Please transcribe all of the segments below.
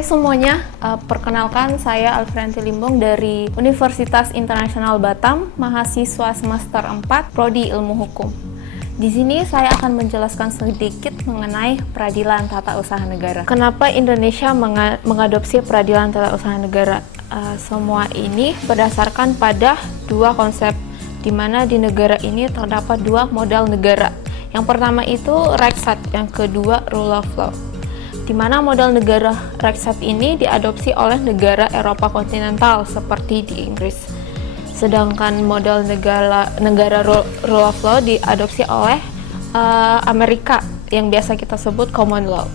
Hai semuanya, perkenalkan saya Alfrianti Limbong dari Universitas Internasional Batam, mahasiswa semester 4, Prodi Ilmu Hukum. Di sini saya akan menjelaskan sedikit mengenai peradilan tata usaha negara. Kenapa Indonesia mengadopsi peradilan tata usaha negara? Semua ini berdasarkan pada dua konsep, di mana di negara ini terdapat dua model negara. Yang pertama itu Rechtsstaat, yang kedua Rule of Law. Di mana model negara Rechtsstaat ini diadopsi oleh negara Eropa kontinental seperti di Inggris. Sedangkan model negara Rule of Law diadopsi oleh Amerika yang biasa kita sebut Common Law.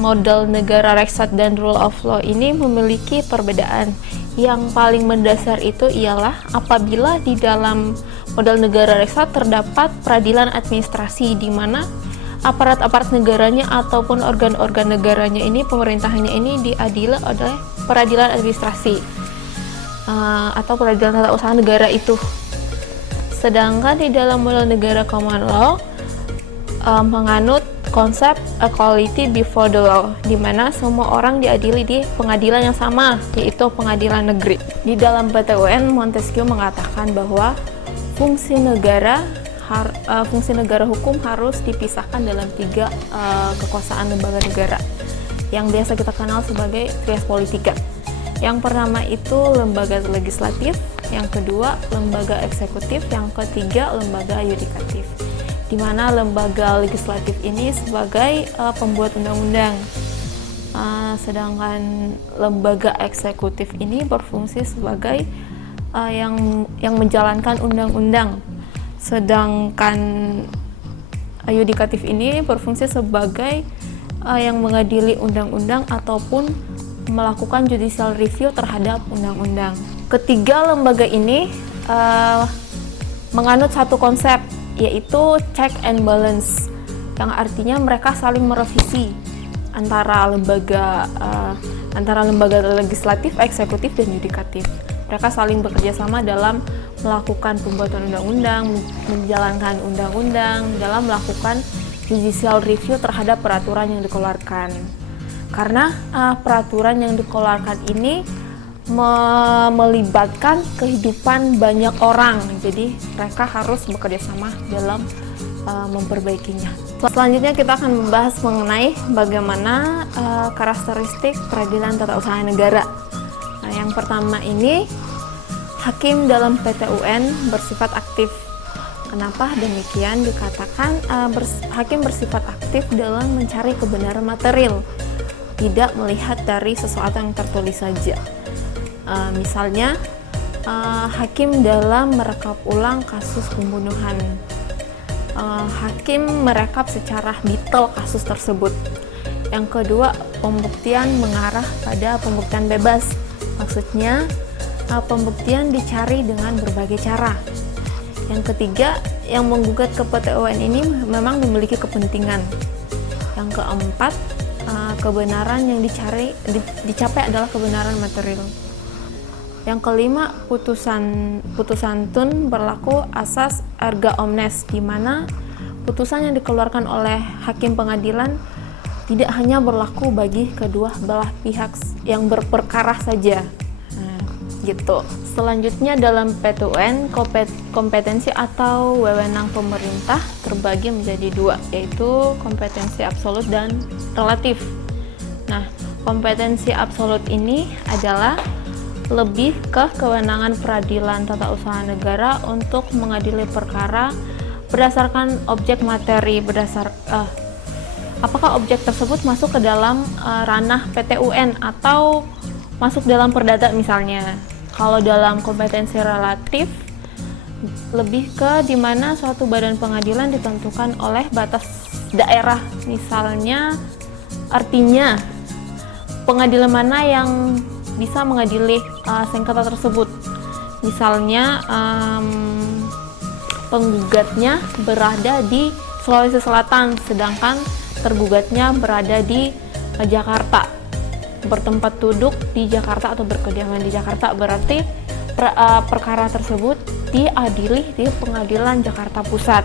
Model negara Rechtsstaat dan Rule of Law ini memiliki perbedaan. Yang paling mendasar itu ialah apabila di dalam model negara Rechtsstaat terdapat peradilan administrasi, di mana aparat-aparat negaranya ataupun organ-organ negaranya ini, pemerintahannya ini diadili oleh peradilan administrasi atau peradilan tata usaha negara itu. Sedangkan di dalam model negara common law menganut konsep equality before the law, di mana semua orang diadili di pengadilan yang sama, yaitu pengadilan negeri. Di dalam PT UN, Montesquieu mengatakan bahwa fungsi negara hukum harus dipisahkan dalam tiga kekuasaan lembaga negara yang biasa kita kenal sebagai trias politika. Yang pertama itu lembaga legislatif, yang kedua lembaga eksekutif, yang ketiga lembaga yudikatif. Di mana lembaga legislatif ini sebagai pembuat undang-undang, sedangkan lembaga eksekutif ini berfungsi sebagai yang menjalankan undang-undang. Sedangkan yudikatif ini berfungsi sebagai yang mengadili undang-undang ataupun melakukan judicial review terhadap undang-undang. Ketiga lembaga ini menganut satu konsep, yaitu check and balance, yang artinya mereka saling merevisi antara lembaga legislatif, eksekutif, dan yudikatif. Mereka saling bekerja sama dalam melakukan pembuatan undang-undang, menjalankan undang-undang, dalam melakukan judicial review terhadap peraturan yang dikeluarkan. Karena peraturan yang dikeluarkan ini melibatkan kehidupan banyak orang, jadi mereka harus bekerja sama dalam memperbaikinya. Selanjutnya kita akan membahas mengenai bagaimana karakteristik peradilan tata usaha negara. Yang pertama ini, hakim dalam PT UN bersifat aktif. Kenapa demikian dikatakan hakim bersifat aktif dalam mencari kebenaran material, tidak melihat dari sesuatu yang tertulis saja. Misalnya, hakim dalam merekap ulang kasus pembunuhan. Hakim merekap secara detail kasus tersebut. Yang kedua, pembuktian mengarah pada pembuktian bebas. Maksudnya, pembuktian dicari dengan berbagai cara. Yang ketiga, yang menggugat ke PT UN ini memang memiliki kepentingan. Yang keempat, kebenaran yang dicapai adalah kebenaran material. Yang kelima, putusan tun berlaku asas erga omnes, di mana putusan yang dikeluarkan oleh hakim pengadilan tidak hanya berlaku bagi kedua belah pihak yang berperkara saja. Gitu. Selanjutnya dalam PT UN, kompetensi atau wewenang pemerintah terbagi menjadi dua, yaitu kompetensi absolut dan relatif. Nah, kompetensi absolut ini adalah lebih ke kewenangan peradilan tata usaha negara untuk mengadili perkara berdasarkan objek materi, apakah objek tersebut masuk ke dalam ranah PT UN atau masuk dalam perdata misalnya. Kalau dalam kompetensi relatif, lebih ke dimana suatu badan pengadilan ditentukan oleh batas daerah. Misalnya, artinya pengadilan mana yang bisa mengadili sengketa tersebut. Misalnya, penggugatnya berada di Sulawesi Selatan, sedangkan tergugatnya berada di Jakarta, bertempat duduk di Jakarta atau berkediaman di Jakarta. Berarti perkara tersebut diadili di Pengadilan Jakarta Pusat.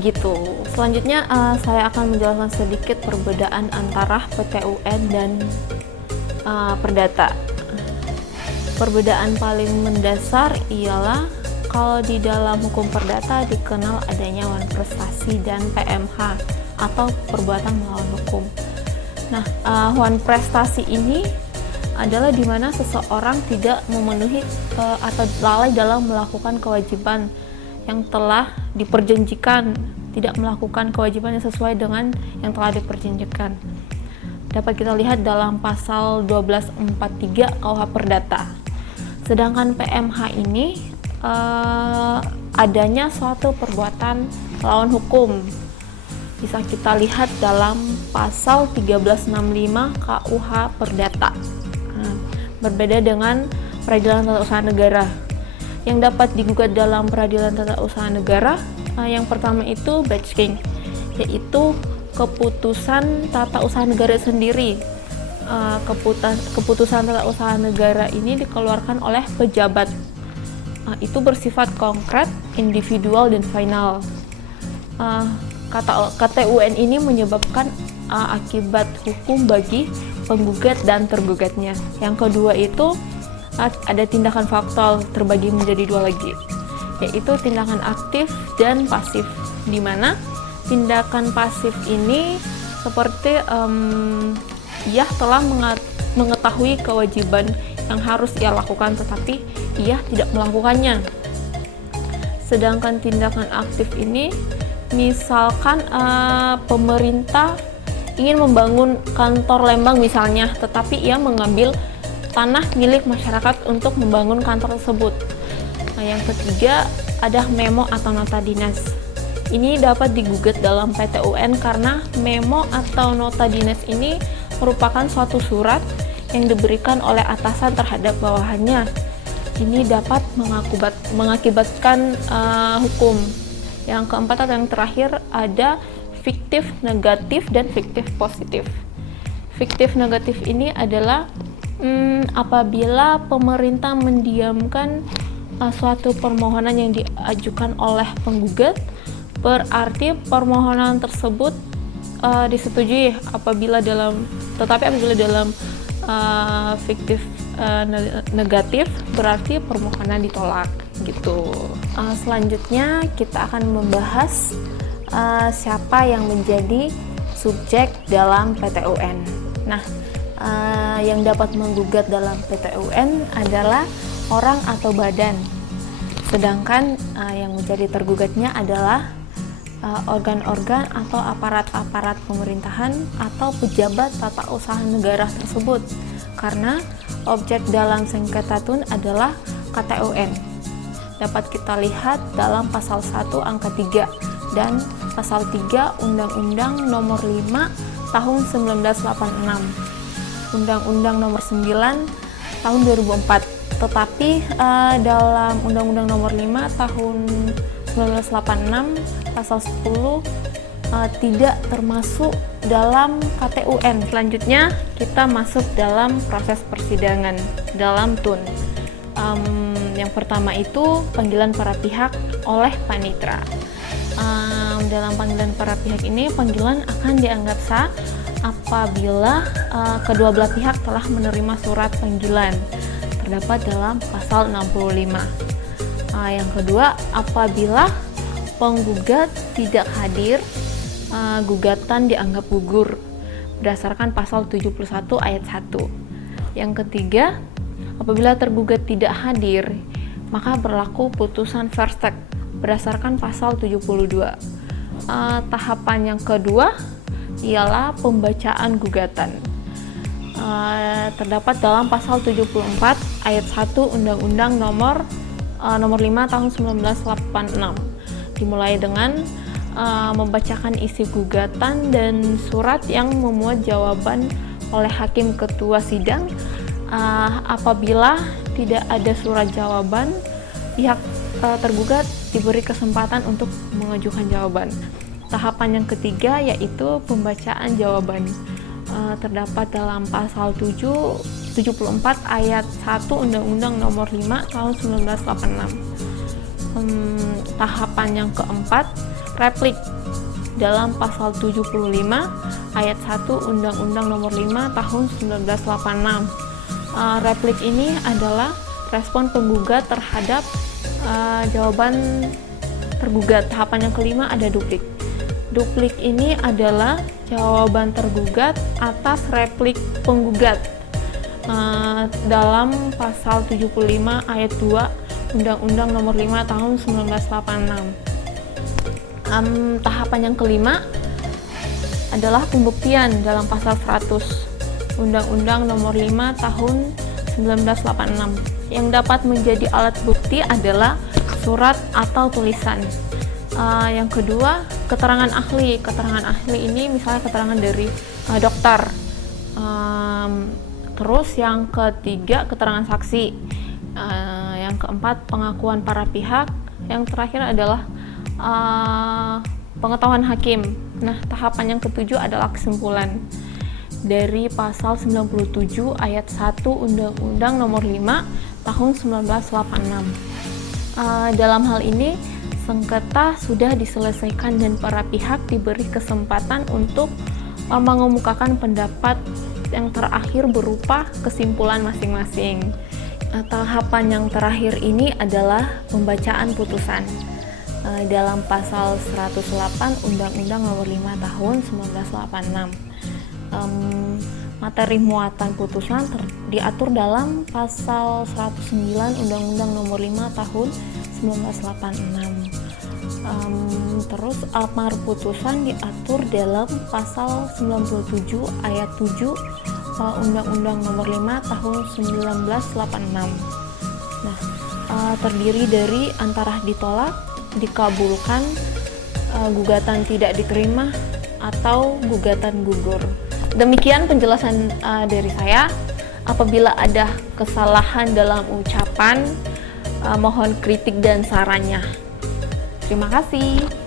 gitu. Selanjutnya saya akan menjelaskan sedikit perbedaan antara PT-UN dan perdata. Perbedaan paling mendasar ialah kalau di dalam hukum perdata dikenal adanya wan prestasi dan PMH atau perbuatan melawan hukum. Nah, wan prestasi ini adalah di mana seseorang tidak memenuhi atau lalai dalam melakukan kewajiban yang telah diperjanjikan, tidak melakukan kewajiban yang sesuai dengan yang telah diperjanjikan. Dapat kita lihat dalam pasal 1243 KUH Perdata. Sedangkan PMH ini adanya suatu perbuatan melawan hukum. Bisa kita lihat dalam pasal 1365 KUH Perdata. Berbeda dengan peradilan tata usaha negara. Yang dapat digugat dalam peradilan tata usaha negara, yang pertama itu batch king, yaitu keputusan tata usaha negara sendiri. Keputusan tata usaha negara ini dikeluarkan oleh pejabat. Itu bersifat konkret, individual, dan final. Kata UN ini menyebabkan akibat hukum bagi penggugat dan tergugatnya. Yang kedua itu ada tindakan faktual, terbagi menjadi dua lagi, yaitu tindakan aktif dan pasif, di mana tindakan pasif ini seperti ia telah mengetahui kewajiban yang harus ia lakukan tetapi ia tidak melakukannya. Sedangkan tindakan aktif ini misalkan pemerintah ingin membangun kantor Lembang misalnya, tetapi ia mengambil tanah milik masyarakat untuk membangun kantor tersebut. Nah, yang ketiga ada memo atau nota dinas. Ini dapat digugat dalam PT-UN karena memo atau nota dinas ini merupakan suatu surat yang diberikan oleh atasan terhadap bawahannya. Ini dapat mengakibatkan hukum. Yang keempat atau yang terakhir ada fiktif negatif dan fiktif positif. Fiktif negatif ini adalah apabila pemerintah mendiamkan suatu permohonan yang diajukan oleh penggugat, berarti permohonan tersebut disetujui tetapi apabila dalam fiktif negatif berarti permohonan ditolak gitu. Selanjutnya kita akan membahas siapa yang menjadi subjek dalam PT-UN. Nah, yang dapat menggugat dalam PT-UN adalah orang atau badan. Sedangkan yang menjadi tergugatnya adalah organ-organ atau aparat-aparat pemerintahan atau pejabat tata usaha negara tersebut, karena objek dalam sengketa tun adalah KTUN. Dapat kita lihat dalam pasal 1 angka 3 dan pasal 3 Undang-Undang Nomor 5 Tahun 1986, Undang-Undang Nomor 9 Tahun 2004. Tetapi dalam Undang-Undang Nomor 5 Tahun 1986 pasal 10 tidak termasuk dalam KTUN. Selanjutnya kita masuk dalam proses persidangan dalam TUN. Yang pertama itu panggilan para pihak oleh panitra. Dalam panggilan para pihak ini, panggilan akan dianggap sah apabila kedua belah pihak telah menerima surat panggilan, terdapat dalam pasal 65. Yang kedua, apabila penggugat tidak hadir, gugatan dianggap gugur berdasarkan pasal 71 ayat 1. Yang ketiga, apabila tergugat tidak hadir, maka berlaku putusan verstek berdasarkan pasal 72. Tahapan yang kedua ialah pembacaan gugatan. Terdapat dalam pasal 74 ayat 1 Undang-Undang Nomor 5 Tahun 1986. Dimulai dengan membacakan isi gugatan dan surat yang memuat jawaban oleh hakim ketua sidang. Apabila tidak ada surat jawaban, pihak tergugat diberi kesempatan untuk mengajukan jawaban. Tahapan yang ketiga yaitu pembacaan jawaban. Terdapat dalam pasal 74 ayat 1 Undang-Undang Nomor 5 Tahun 1986. Tahapan yang keempat, replik dalam pasal 75 ayat 1 Undang-Undang Nomor 5 Tahun 1986. Replik ini adalah respon penggugat terhadap jawaban tergugat. Tahapan yang kelima ada duplik. Duplik ini adalah jawaban tergugat atas replik penggugat dalam pasal 75 ayat 2 Undang-Undang Nomor 5 Tahun 1986. Tahapan yang kelima adalah pembuktian dalam pasal 100 Undang-Undang Nomor 5 Tahun 1986. Yang dapat menjadi alat bukti adalah surat atau tulisan. Yang kedua, keterangan ahli. Keterangan ahli ini misalnya keterangan dari dokter. Terus yang ketiga, keterangan saksi. Yang keempat, pengakuan para pihak. Yang terakhir adalah pengetahuan hakim. Nah, tahapan yang ketujuh adalah kesimpulan dari pasal 97 ayat 1 Undang-Undang Nomor 5 Tahun 1986. Dalam hal ini, sengketa sudah diselesaikan dan para pihak diberi kesempatan untuk mengemukakan pendapat yang terakhir berupa kesimpulan masing-masing. Tahapan yang terakhir ini adalah pembacaan putusan. Dalam pasal 108 Undang-Undang Nomor 5 Tahun 1986. Materi muatan putusan diatur dalam pasal 109 Undang-Undang Nomor 5 Tahun 1986. Terus amar putusan diatur dalam pasal 97 ayat 7 Undang-Undang Nomor 5 Tahun 1986. Nah, terdiri dari antara ditolak, dikabulkan, gugatan tidak diterima, atau gugatan gugur. Demikian penjelasan dari saya. Apabila ada kesalahan dalam ucapan, mohon kritik dan sarannya. Terima kasih.